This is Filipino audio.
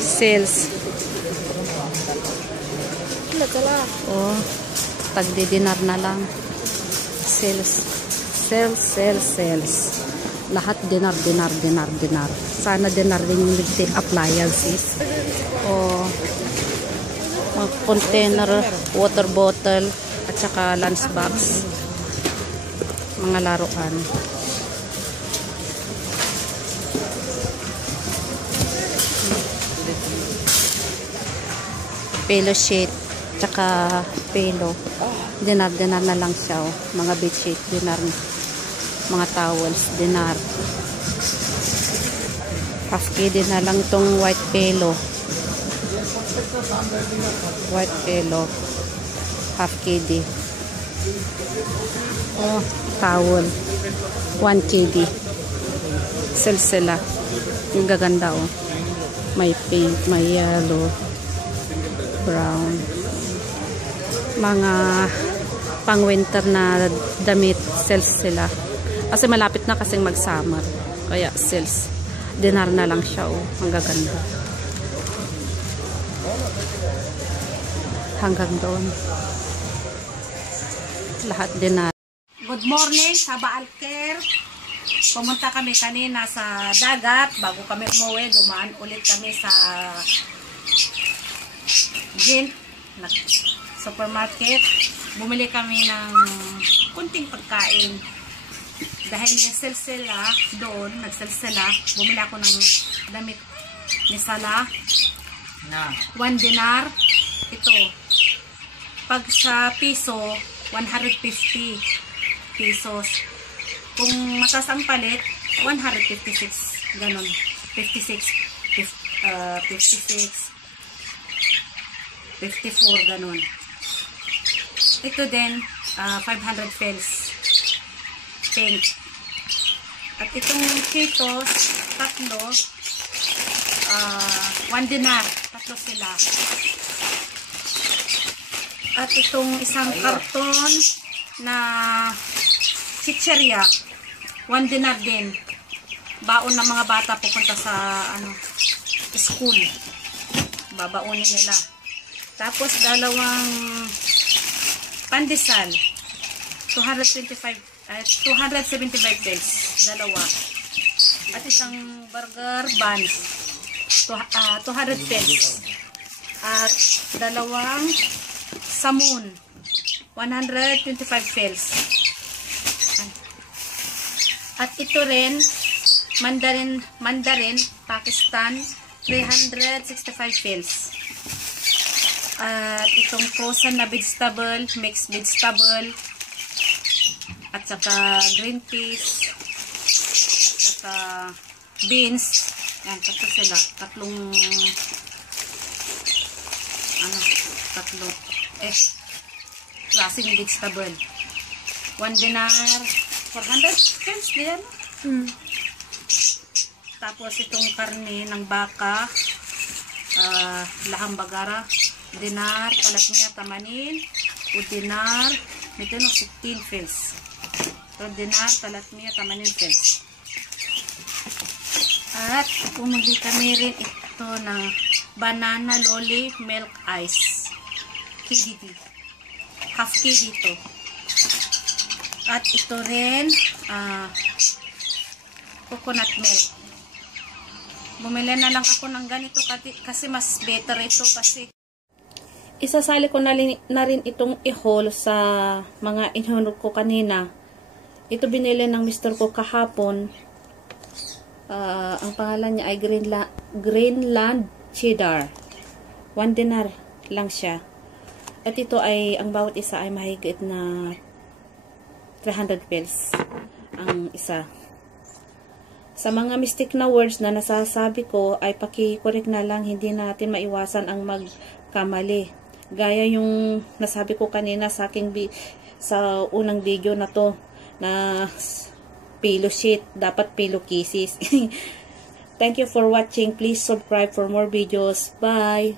Sales. Oh, tagdi-dinar na lang. Sales. Sales, sales, sales. Lahat dinar, dinar, dinar, dinar. Sana dinar din yung appliances. Oh, mga container, water bottle, at saka lunch box. Mga laruan. Pillow sheet, tsaka pillow. Dinar, dinar na lang siya. Oh. Mga bed sheet, dinar. Mga towels, dinar. Half KD na lang itong white pillow. White pillow. Half KD. Oh, towel. 1 KD. Silsila. Yung gaganda, oh. May pink, may yellow, brown. Mga pang winter na damit, sales sila. Kasi malapit na kasing mag-summer. Kaya sales. Dinar na lang siya, oh. Ang gaganda. Hanggang doon. Lahat dinar. Good morning sa Baalker. Pumunta kami kanina sa dagat. Bago kami umuwi, dumaan ulit kami sa Gint supermarket. Bumili kami ng kunting pagkain. Dahil may sale-sala doon, nag-sale-sala, bumili ako ng damit ni Sala. 1 dinar. Ito. Pag sa piso, 150 pesos. Kung mataas ang palit, 156. Ganon. 56. 56. 54. Ganon. Ito din, 500 pesos. Pink. At itong Cheetos, tatlo, 1 dinar. Tatlo sila. At itong isang karton na chicheria, 1 dinar din. Baon ng mga bata pupunta sa school. Babaunin nila. Tapos dalawang pandesal, 275 275 pesos. Dalawa. At isang burger buns, 200 pesos. At dalawang samun, 125 pesos. At ito rin, Mandarin, Pakistan, 365 pesos. At itong frozen na vegetable, mixed vegetable, at saka green peas, at saka beans. Yan, tatlo sila. Tatlong klaseng vegetable. 1 dinar, 400 pesos din. Tapos itong karne ng baka, lahang bagara, dinar, kalatnya tamanin, o dinar, ito no, 16 pesos. So, dinar, talatmiya, tamanin pesos. At pumuli kami rin ito ng banana lolly milk ice. KDD. Half KD ito. At ito rin, coconut milk. Bumili na lang ako ng ganito kasi mas better ito kasi isasali ko na rin itong i-haul sa mga inhunod ko kanina. Ito binili ng mister ko kahapon. Ang pangalan niya ay Greenland Cheddar. 1 dinar lang siya. At ito ay, ang bawat isa ay mahigit na 300 pesos. Ang isa. Sa mga mistake na words na nasasabi ko ay paki-correct na lang, hindi natin maiwasan ang magkamali. Gaya yung nasabi ko kanina sa sa unang video na to, na pillow sheet, dapat pillow kisses. Thank you for watching. Please subscribe for more videos. Bye!